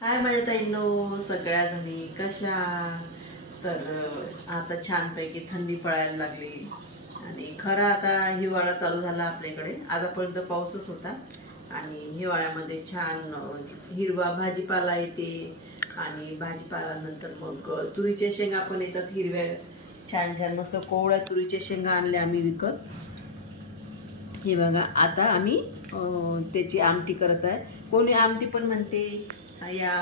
हाय माझ्या ताईंनो, सगळ्या जणी कशा? तर आता छानपैकी थंडी पडायला लागली आणि खरा आता हिवाळा चालू झाला आपल्याकडे. आतापर्यंत पाऊसच होता आणि हिवाळ्यामध्ये छान हिरवा भाजीपाला येते आणि भाजीपाल्यानंतर मग तुरीच्या शेंगा पण येतात हिरव्या. छान छान मस्त कोवळ्या तुरीच्या शेंगा आणल्या आम्ही विकत. हे बघा, आता आम्ही त्याची आमटी करत आहे. कोणी आमटी पण म्हणते, या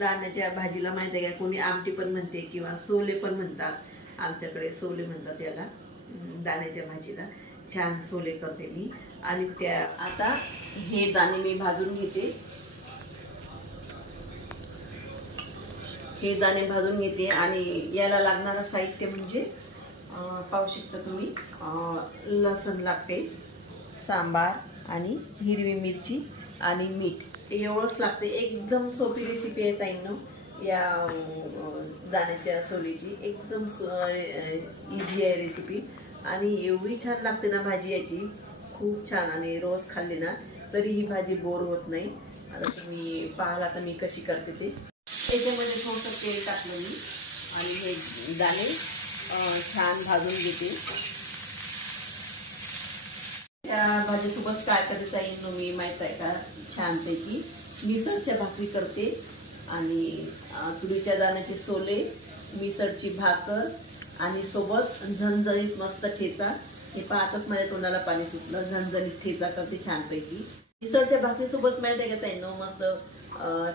दाण्याच्या भाजीला माहिती आहे का, कोणी आमटी पण म्हणते किंवा सोले पण म्हणतात. आमच्याकडे सोले म्हणतात याला, दाण्याच्या भाजीला. छान सोले करते मी. आणि त्या आता हे दाणे मी भाजून घेते. हे दाणे भाजून घेते आणि याला लागणारं साहित्य म्हणजे पाहू शकता तुम्ही, लसूण लागते, सांबार आणि हिरवी मिरची आणि मीठ, एवढंच लागते. एकदम सोपी रेसिपी आहे ताईंनो या दाण्याच्या सोलीची. एकदम इझी आहे रेसिपी आणि एवढी छान लागते ना भाजी याची, खूप छान. आणि रोज खाल्ली ना तरी ही भाजी बोर होत नाही. आता तुम्ही पाहिला तर मी कशी करते ते. याच्यामध्ये थोडंसं तेल टाकलं मी आणि हे दाणे छान भाजून घेते. त्या भाजीसोबत काय करते ताईंनो मी माहीत आहे का, छानपैकी मिसळच्या भाकरी करते आणि तुरीच्या दाण्याचे सोले, मिसळची भाकर आणि सोबत झणझणीत मस्त ठेचा. हे पाहतच माझ्या तोंडाला पाणी सुटलं. झणझणीत ठेचा करते छानपैकी. मिसळच्या भाकरीसोबत माहीत आहे का ताईंनो, मस्त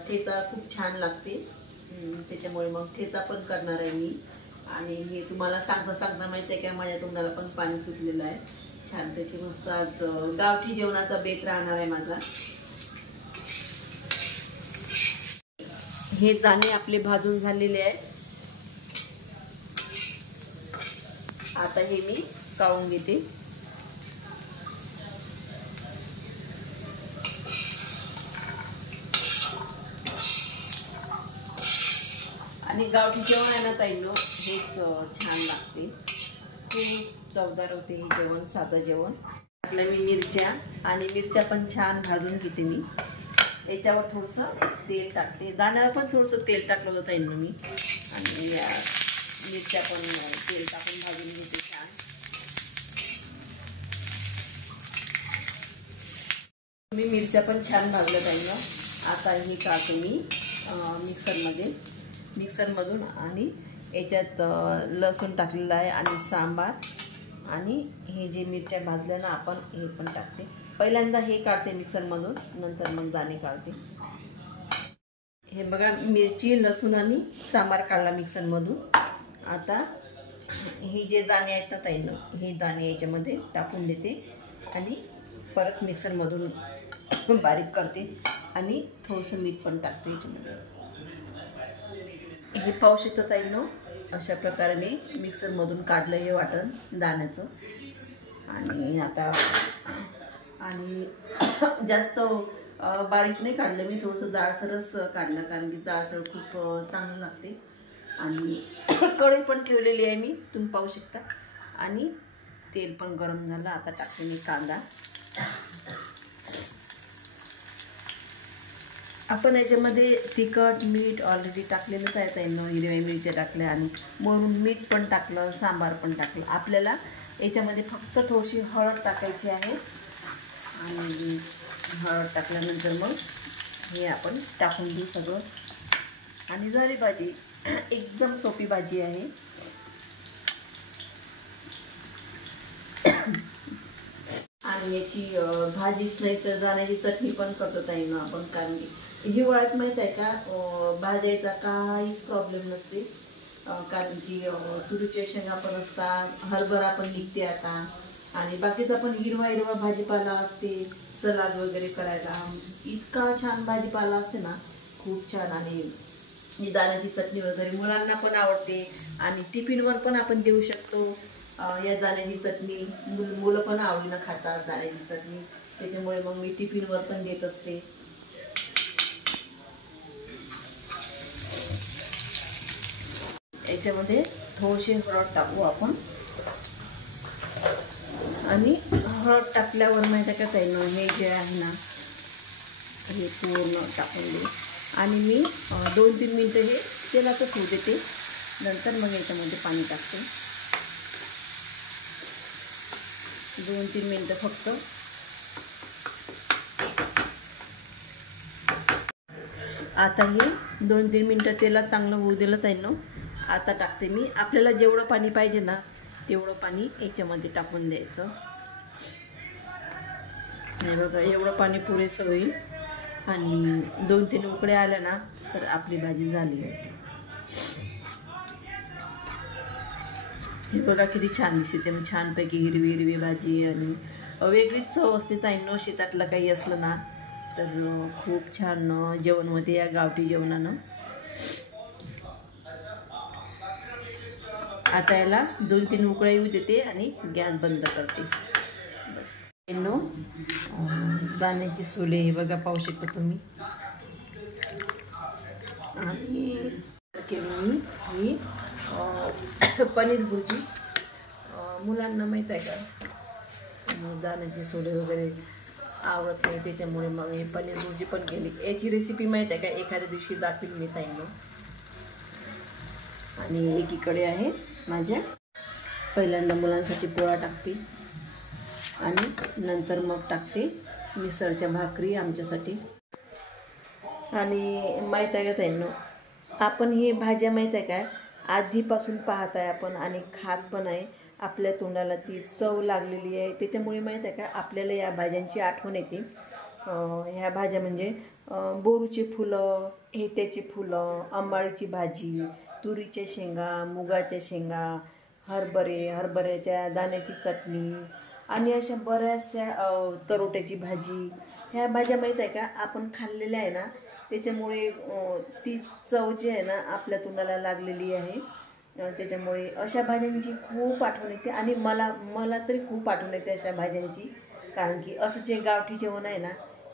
ठेचा खूप छान लागते. त्याच्यामुळे मग ठेचा पण करणार आहे मी. आणि हे तुम्हाला सांगता माहिती आहे का, माझ्या तोंडाला पण पाणी सुटलेलं आहे. छानपैकी मस्त आज गावठी जेवणाचा बेत राहणार आहे माझा. हे दाणे आपले भाजून झालेले आहेत. आता हे मी काढून घेते. आणि गावठी जेवण आहे ना ताईंनो, हेच छान लागते. खूप चवदार होते हे जेवण, साधं जेवण. टाकलं मी मिरच्या आणि मिरच्या पण छान भाजून घेते मी. याच्यावर थोडंसं तेल टाकते. दाण्यावर पण थोडंसं तेल टाकलं होतं ताईंनो मी. आणि या मिरच्या पण तेल टाकून भाजून घेते छान. मी मिरच्या पण छान भाजल्या ताईंनो. आता हे टाकते मी मिक्सरमधून आणि याच्यात लसूण टाकलेलं आहे आणि सांबार आणि हे जे मिरच्या भाजल्या ना आपण, हे पण टाकते. पहिल्यांदा हे काढते मिक्सरमधून, नंतर मग दाणे काढते. हे बघा, मिरची, लसूण आणि सांबार काढला मिक्सरमधून. आता हे जे दाणे आहेत ना ताईंनो, हे दाणे याच्यामध्ये टाकून देते आणि परत मिक्सरमधून बारीक करते आणि थोडंसं मीठ पण टाकते याच्यामध्ये. हे पाहू शकता ताईंनो, अशा प्रकारे मी मिक्सरमधून काढलं हे वाटण दाण्याचं. आणि आता जास्त बारीक नाही काढलं मी, थोडंसं जाडसरच काढलं, कारण की जाडसर खूप चांगलं लागते. आणि कढई पण ठेवलेली आहे मी, तुम्ही पाहू शकता. आणि तेल पण गरम झालं. आता टाकते मी कांदा. आपण याच्यामध्ये तिखट, मीठ ऑलरेडी टाकलेलंच आहे ताईंनो. हिरव्या मिरच्या टाकल्या आणि म्हणून मीठ पण टाकलं, सांबार पण टाकलं. आपल्याला याच्यामध्ये फक्त थोडीशी हळद टाकायची आहे. आणि हळद टाकल्यानंतर मग हे आपण टाकून देऊ सगळं. आणि झाली भाजी. एकदम सोपी भाजी आहे. आणि याची भाजीच नाही तर दाण्याची चटणी पण करतो ताईंनो आपण, कारण की हिवाळ्यात माहीत आहे का, भाज्याचा काहीच प्रॉब्लेम नसते. कारण की तुरीच्या शेंगा पण असतात, हरभरा पण निघते आता, आणि बाकीचा पण हिरवा भाजीपाला असते. सलाद वगैरे करायला इतका छान भाजीपाला असते ना, खूप छान. आणि दाण्याची चटणी वगैरे मुलांना पण आवडते आणि टिफिनवर पण आपण देऊ शकतो. या दाण्याची चटणी मुलं पण आवडीनं खातात दाण्याची चटणी. त्याच्यामुळे मग मी टिफिनवर पण देत असते. याच्यामध्ये थोडीशी हळद टाकू आपण. आणि हळद टाकल्यावर माहिती आहे का ताईंनो, हे जे आहे ना, हे पूर्ण टाकून दे. आणि मी 2-3 मिनटं हे तेलातच होऊ देते. नंतर मग याच्यामध्ये पाणी टाकते. 2-3 मिनटं फक्त. आता हे 2-3 मिनटं तेलात चांगलं होऊ दिलं ताईंनो. आता टाकते मी. आपल्याला जेवढं पाणी पाहिजे ना तेवढं पाणी याच्यामध्ये टाकून द्यायचं. हे बघा, एवढं पाणी पुरेसं होईल. आणि 2-3 उकळ्या आल्या ना तर आपली भाजी झाली. हे बघा किती छान दिसते. मग छानपैकी हिरवी हिरवी भाजी आणि वेगळीच चव असते ताईंनो. शेतातलं काही असलं ना तर खूप छान जेवण होते या गावठी जेवणानं. आता याला 2-3 उकळ्या येऊ देते आणि गॅस बंद करते. बस ताईंनो, दाण्याचे सोले हे बघा, पाहू शकता तुम्ही. आणि केली मी पनीर भुर्जी. मुलांना माहीत आहे का, दाण्याचे सोले वगैरे आवडत नाही, त्याच्यामुळे मग हे पनीर भुर्जी पण केली. याची रेसिपी माहीत आहे का, एखाद्या दिवशी दाखवेल मी ताईंनो. आणि एकीकडे आहे माझ्या, पहिल्यांदा मुलांसाठी पोळा टाकते आणि नंतर मग टाकते मिसळच्या भाकरी आमच्यासाठी. आणि माहीत आहे का ताईंनो, आपण ही भाज्या माहीत आहे का आधीपासून पाहत आहे आपण आणि खात पण आहे. आपल्या तोंडाला ती चव लागलेली आहे. त्याच्यामुळे माहीत आहे का आपल्याला या भाज्यांची आठवण येते. ह्या भाज्या म्हणजे बोरूची फुलं, हेट्याची फुलं, आंबाळीची भाजी, तुरीच्या शेंगा, मुगाच्या शेंगा, हरभऱ्याच्या दाण्याची चटणी आणि अशा बऱ्याचशा, तरोट्याची भाजी. ह्या भाज्या माहीत आहे का आपण खाल्लेल्या आहे ना, त्याच्यामुळे ती चव जी आहे ना आपल्या तोंडाला लागलेली आहे. त्याच्यामुळे अशा भाज्यांची खूप आठवण येते. आणि मला तरी खूप आठवण येते अशा भाज्यांची. कारण की असं जे गावठी जेवण आहे ना,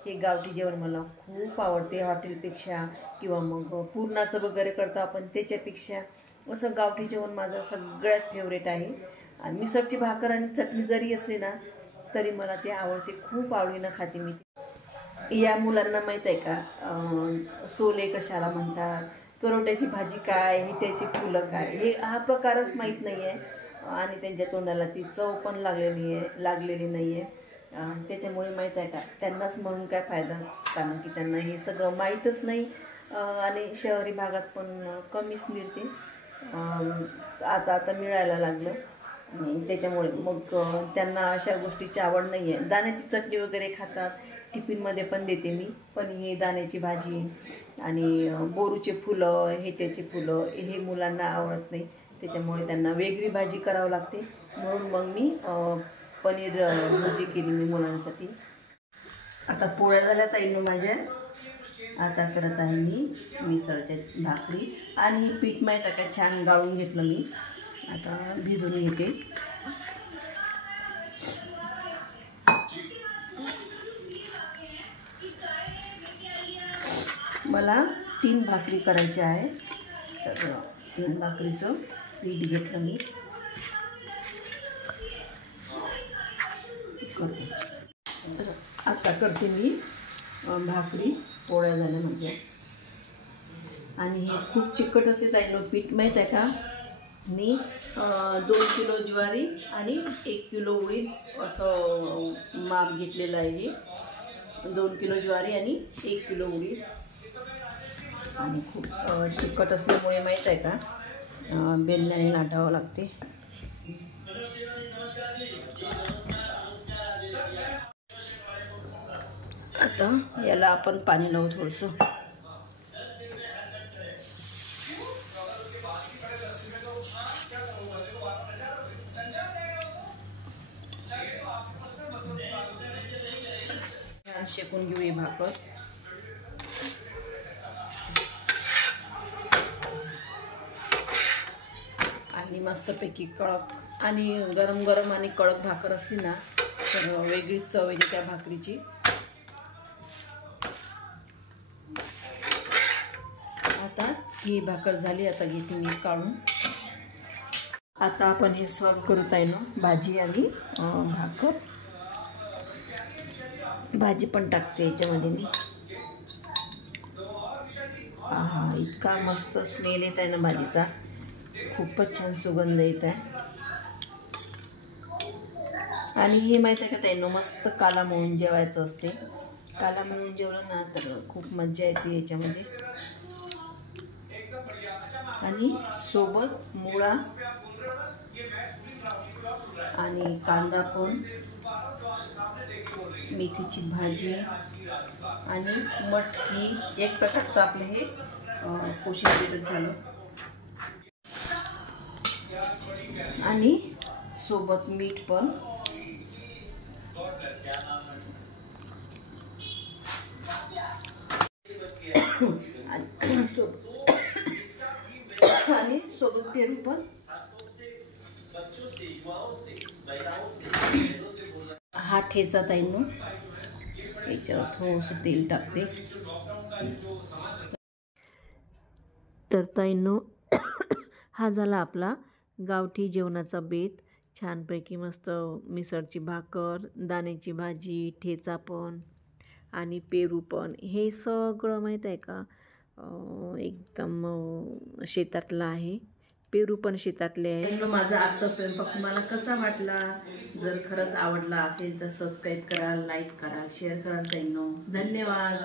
हे गावठी जेवण मला खूप आवडते. हॉटेलपेक्षा किंवा मग पुरणाचं वगैरे करतो आपण त्याच्यापेक्षा असं गावठी जेवण माझं सगळ्यात फेवरेट आहे. आणि मिसळची भाकर आणि चटणी जरी असली ना तरी मला ते आवडते. खूप आवडीनं खाते मी. या मुलांना माहीत आहे का सोले कशाला म्हणतात, तरोट्याची भाजी काय, हिट्याची फुलं काय, हे हा प्रकारच माहीत नाही आहे. आणि त्यांच्या तोंडाला ती चव पण लागलेली नाही आहे. त्याच्यामुळे माहीत आहे का त्यांनाच म्हणून काय फायदा, कारण की त्यांना हे सगळं माहीतच नाही. आणि शहरी भागात पण कमीच मिळते. आता मिळायला लागलं. त्याच्यामुळे मग त्यांना अशा गोष्टीची आवड नाही आहे. दाण्याची चटणी वगैरे खातात, टिफिनमध्ये पण देते मी. पण हे दाण्याची भाजी आणि बोरूचे फुलं, हेट्याची फुलं हे मुलांना आवडत नाही. त्याच्यामुळे त्यांना वेगळी भाजी करावं लागते. म्हणून मग मी पनीर भुर्जी केली मी मुलांसाठी. आता पोळ्या झाल्या ताईंनो माझ्या. आता करत आहे मी मिसळच्या भाकरी. आणि हे पीठ माहीत आहे का छान गाळून घेतलं मी. आता भिजून घेते. मला 3 भाकरी करायच्या आहे. तर 3 भाकरीचं पीठ घेतलं मी. आता करते मी भाकरी. पोळ्या झाल्या म्हणजे. आणि हे खूप चिकट असते ताईंनो पीठ माहीत आहे का. मी 2 किलो ज्वारी आणि 1 किलो उडीद असं माप घेतलेलं आहे. हे 2 किलो ज्वारी आणि 1 किलो उडीद. आणि खूप चिकट असल्यामुळे माहीत आहे का बेलण्याने लाटावं लागते. आता याला आपण पाणी लावू थोडंसं. शेकून घेऊ ही भाकर. आणि मस्तपैकी कडक आणि गरम गरम आणि कडक भाकर असली ना तर वेगळीच चव येते त्या भाकरीची. आता ही भाकर झाली. आता घेते मी काढून. आता आपण हे सर्व करत आहे ना भाजी आणि भाकर. भाजी पण टाकते याच्यामध्ये मी. आहा, इतका मस्त स्मेल येत आहे ना भाजीचा, खूपच छान सुगंध येत आहे. आणि हे माहीत आहे का ताईंनो, मस्त काला म्हणून जेवायचं असते. काला म्हणून जेवलं ना तर खूप मज्जा येते याच्यामध्ये. आणि सोबत मुळा आणि कांदा पण, मेथीची भाजी आणि मटकी, एक प्रकारचं आपलं हे कोशिंबीरच झालं. आणि सोबत मीठ पण. आणि सोबत पेरू पण. हा ठेचा ताईंनो, याच्यावर थोडंसं तेल टाकते. तर ताईंनो, हा झाला आपला गावठी जेवणाचा बेत. छानपैकी मस्त मिसळची भाकर, दाण्याची भाजी, ठेचा पण आणि पेरू पण. हे सगळं माहीत आहे का एकदम शेतातलं आहे. पेरू पण शेतातले आहे. माझा आजचा स्वयंपाक तुम्हाला कसा वाटला? जर खरंच आवडला असेल तर सबस्क्राईब करा, लाईक करा, शेअर करा ताईंनो. धन्यवाद.